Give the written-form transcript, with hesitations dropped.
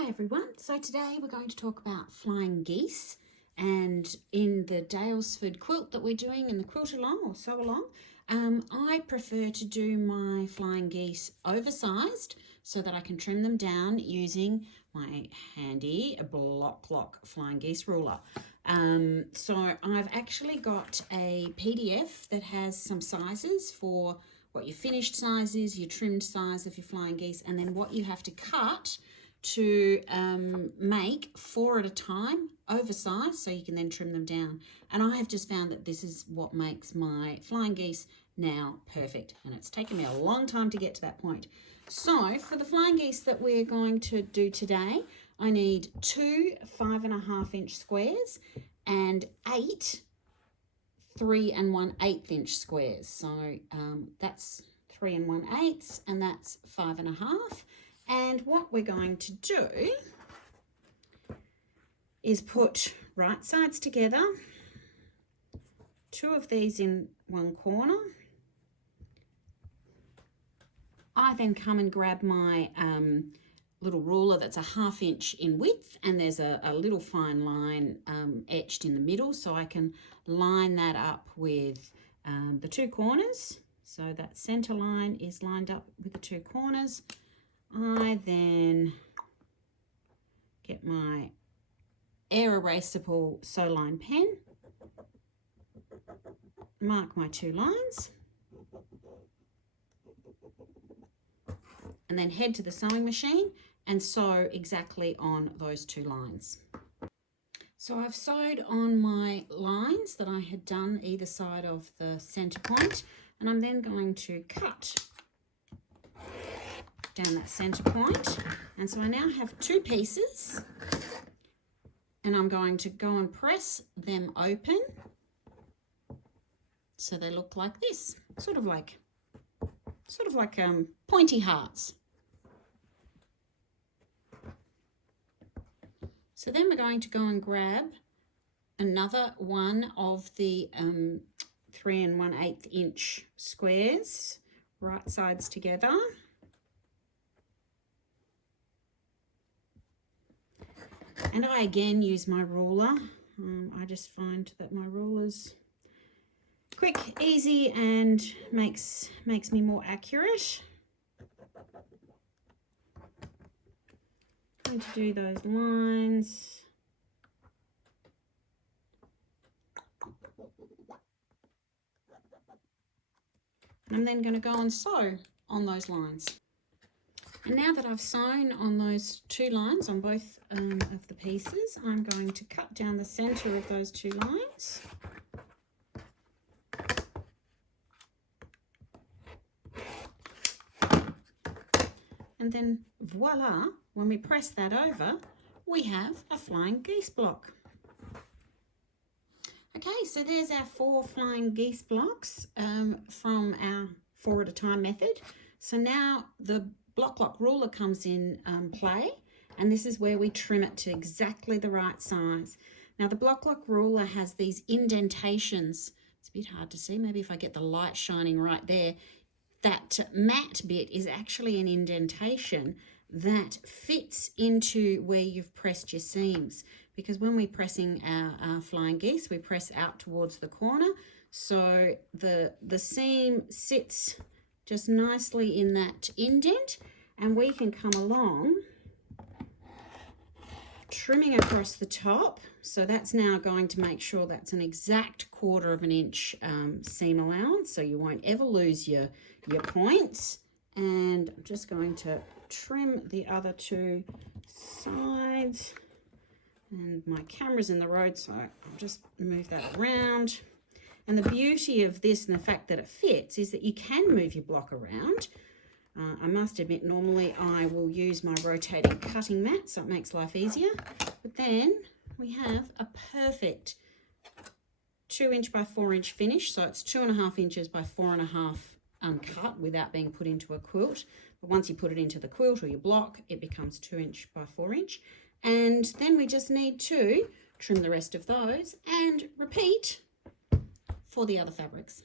Hi everyone, so today we're going to talk about flying geese, and in the Daylesford quilt that we're doing in the quilt along or sew along, I prefer to do my flying geese oversized so that I can trim them down using my handy block lock flying geese ruler. So I've actually got a PDF that has some sizes for what your finished size is, your trimmed size of your flying geese, and then what you have to cut to make 4 at a time, oversized, so you can then trim them down. And I have just found that this is what makes my flying geese now perfect, and it's taken me a long time to get to that point. So for the flying geese that we're going to do today, I need 2 5.5 inch squares and 8 3 1/8 inch squares. So that's 3 1/8, and that's 5.5. And what we're going to do is put right sides together, 2 of these in one corner. I then come and grab my little ruler that's a 1/2 inch in width, and there's a little fine line etched in the middle, so I can line that up with the 2 corners. So that center line is lined up with the 2 corners. I then get my air erasable sew line pen, mark my 2 lines, and then head to the sewing machine and sew exactly on those 2 lines. So I've sewed on my lines that I had done either side of the center point, and I'm then going to cut down that center point. And so I now have 2 pieces, and I'm going to go and press them open so they look like this, sort of like pointy hearts. So then we're going to go and grab another one of the 3 1/8 inch squares, right sides together. And I again use my ruler. I just find that my ruler's quick, easy, and makes me more accurate. I'm going to do those lines. I'm then going to go and sew on those lines. And now that I've sewn on those 2 lines on both of the pieces, I'm going to cut down the center of those 2 lines. And then voila, when we press that over, we have a flying geese block. Okay, so there's our 4 flying geese blocks from our 4 at a time method. So now the block lock ruler comes in play, and this is where we trim it to exactly the right size. Now the block lock ruler has these indentations. It's a bit hard to see, maybe if I get the light shining right there. That matte bit is actually an indentation that fits into where you've pressed your seams, because when we're pressing our flying geese, we press out towards the corner, so the seam sits just nicely in that indent, and we can come along trimming across the top. So that's now going to make sure that's an exact 1/4 inch seam allowance, so you won't ever lose your points. And I'm just going to trim the other 2 sides, and my camera's in the road, so I'll just move that around. And the beauty of this and the fact that it fits is that you can move your block around. I must admit, normally I will use my rotating cutting mat, so it makes life easier. But then we have a perfect 2 inch by 4 inch finish. So it's 2.5 inches by 4.5 uncut without being put into a quilt. But once you put it into the quilt or your block, it becomes 2 inch by 4 inch. And then we just need to trim the rest of those and repeat for the other fabrics.